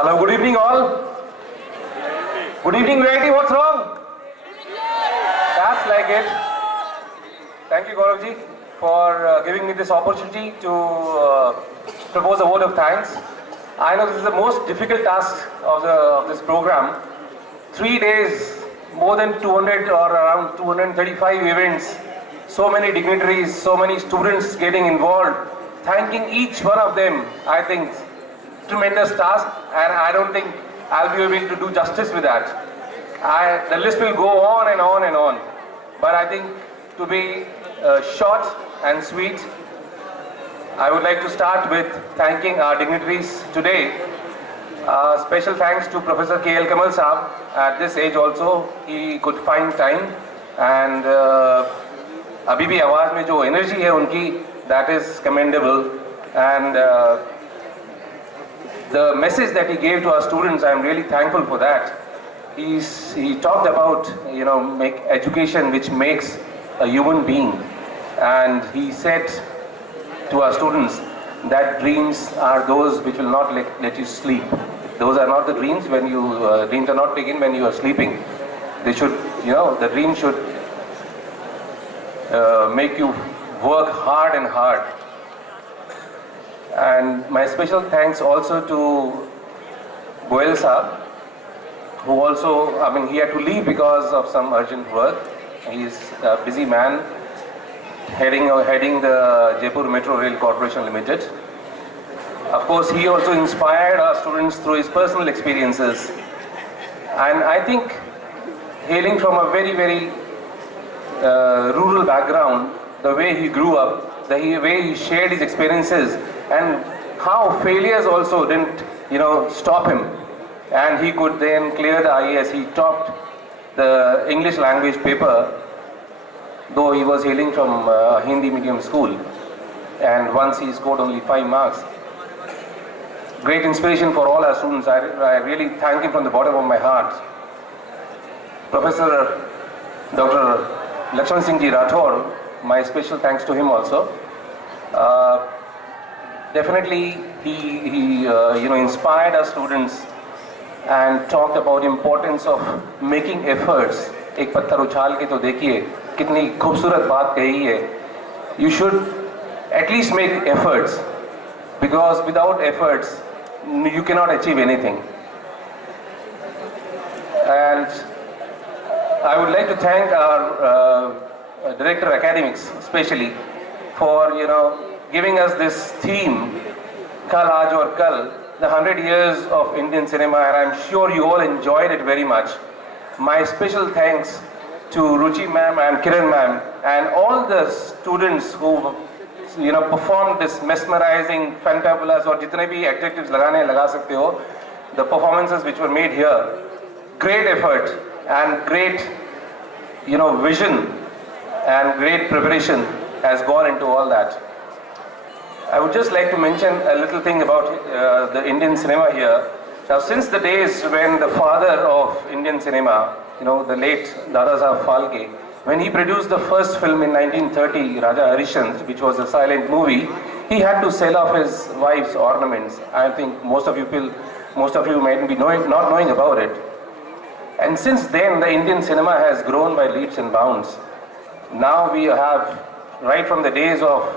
Hello, good evening all. Good evening, variety. What's wrong? That's like it. Thank you, Gauravji, for giving me this opportunity to propose a word of thanks. I know this is the most difficult task of this program. 3 days, more than 200 or around 235 events, so many dignitaries, so many students getting involved. Thanking each one of them, I think, tremendous task, and I don't think I'll be able to do justice with that. The list will go on and on and on, but I think to be short and sweet, I would like to start with thanking our dignitaries today. Special thanks to Professor K.L. Kamal Saab. At this age also, he could find time, and अभी भी आवाज में जो energy है उनकी, that is commendable, and the message that he gave to our students, I am really thankful for that. He talked about, make education which makes a human being, and he said to our students that dreams are those which will not let you sleep. Those are not the dreams when dreams are not begin when you are sleeping. They should, the dream should make you work hard and hard. And my special thanks also to Goel Saab, who also, he had to leave because of some urgent work. He's a busy man heading the Jaipur Metro Rail Corporation Limited. Of course, he also inspired our students through his personal experiences. And I think, hailing from a very, very rural background, the way he grew up, the way he shared his experiences, and how failures also didn't, stop him. And he could then clear the IAS. He topped the English language paper, though he was hailing from a Hindi medium school. And once he scored only 5 marks. Great inspiration for all our students. I really thank him from the bottom of my heart. Professor Dr. Lakshman Singh Ji Rathore, my special thanks to him also. Definitely, he inspired our students and talked about importance of making efforts. एक पत्थर उछाल के तो देखिए कितनी खूबसूरत बात कही है. You should at least make efforts, because without efforts you cannot achieve anything. And I would like to thank our Director Academics especially for giving us this theme, Kal, Aaj aur Kal, the 100 years of Indian cinema, and I'm sure you all enjoyed it very much. My special thanks to Ruchi ma'am and Kiran ma'am and all the students who performed this mesmerizing, fantabulous, or jitne bhi adjectives laga sakte ho, the performances which were made here. Great effort and great vision and great preparation has gone into all that. I would just like to mention a little thing about the Indian cinema here. Now, since the days when the father of Indian cinema, the late Dadasaheb Phalke, when he produced the first film in 1930, Raja Harishchandra, which was a silent movie, he had to sell off his wife's ornaments. I think most of you might be not knowing about it. And since then, the Indian cinema has grown by leaps and bounds. Now we have, right from the days of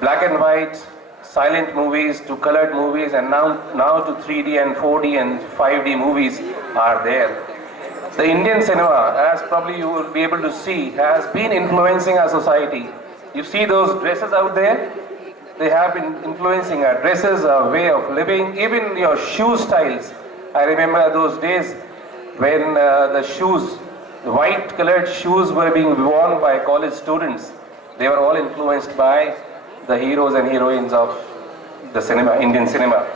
black and white, silent movies to colored movies, and now to 3D and 4D and 5D movies are there. The Indian cinema, as probably you will be able to see, has been influencing our society. You see those dresses out there? They have been influencing our dresses, our way of living, even your shoe styles. I remember those days when the white colored shoes were being worn by college students. They were all influenced by the heroes and heroines of the cinema, Indian cinema.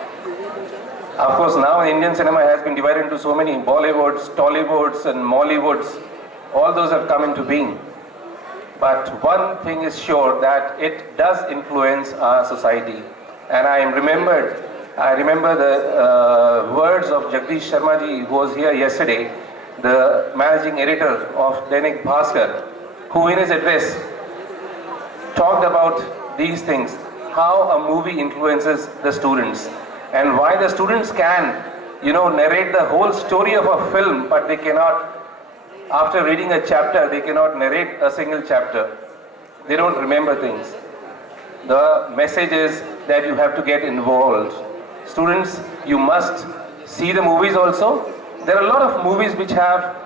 Of course, now Indian cinema has been divided into so many Bollywoods, Tollywoods and Mollywoods. All those have come into being. But one thing is sure, that it does influence our society. And I remember the words of Jagdish Sharma ji, who was here yesterday, the managing editor of Dainik Bhaskar, who in his address talked about these things, how a movie influences the students, and why the students can narrate the whole story of a film, but they cannot, after reading a chapter, they cannot narrate a single chapter. They don't remember things. The message is that you have to get involved. Students, you must see the movies also. There are a lot of movies which have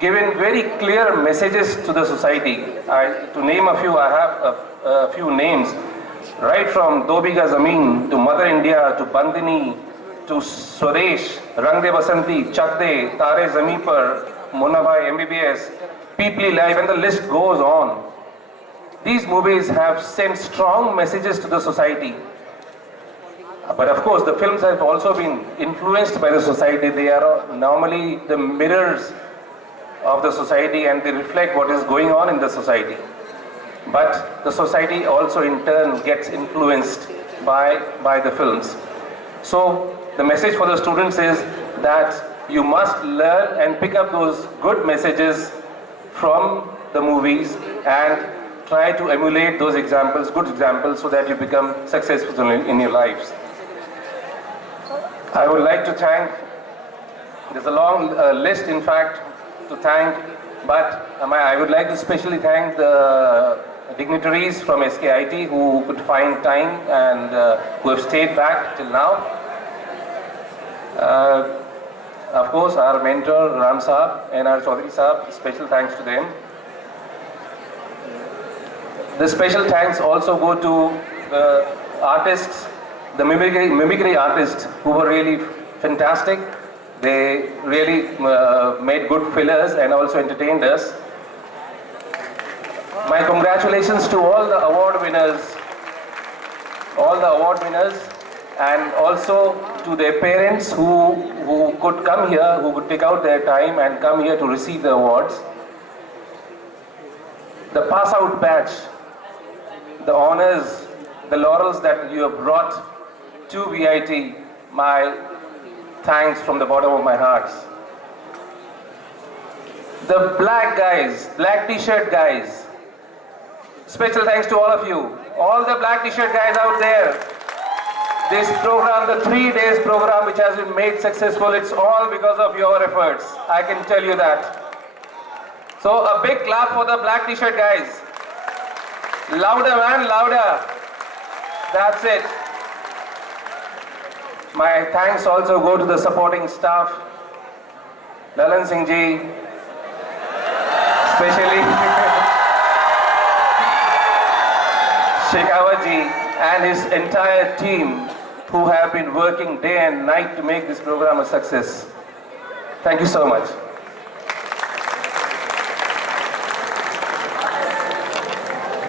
given very clear messages to the society. To name a few, I have a few names. Right from Do Biga Zameen to Mother India to Bandini to Swadesh, Rang De Basanti, Chak De, Tare Zameen Par, Munnabai, MBBS, People Life, and the list goes on. These movies have sent strong messages to the society. But of course, the films have also been influenced by the society. They are normally the mirrors of the society and they reflect what is going on in the society. But the society also in turn gets influenced by the films. So the message for the students is that you must learn and pick up those good messages from the movies and try to emulate those examples, good examples, so that you become successful in your lives. I would like to thank, there's a long list in fact to thank, but I would like to especially thank the dignitaries from SKIT who could find time and who have stayed back till now. Of course, our mentor Ram Saab and our Chaudhary Saab, special thanks to them. The special thanks also go to the artists, the mimicry artists who were really fantastic. They really made good fillers and also entertained us. My congratulations to all the award winners, and also to their parents who could come here, who could take out their time and come here to receive the awards. The pass out batch, the honors, the laurels that you have brought to VIT, my thanks from the bottom of my heart. The black guys, black t-shirt guys, special thanks to all of you. All the black t-shirt guys out there. This program, the 3 days program which has been made successful, it's all because of your efforts. I can tell you that. So a big clap for the black t-shirt guys. Louder man, louder. That's it. My thanks also go to the supporting staff, Lalan Singh ji, especially Shekhawat ji and his entire team who have been working day and night to make this program a success. Thank you so much.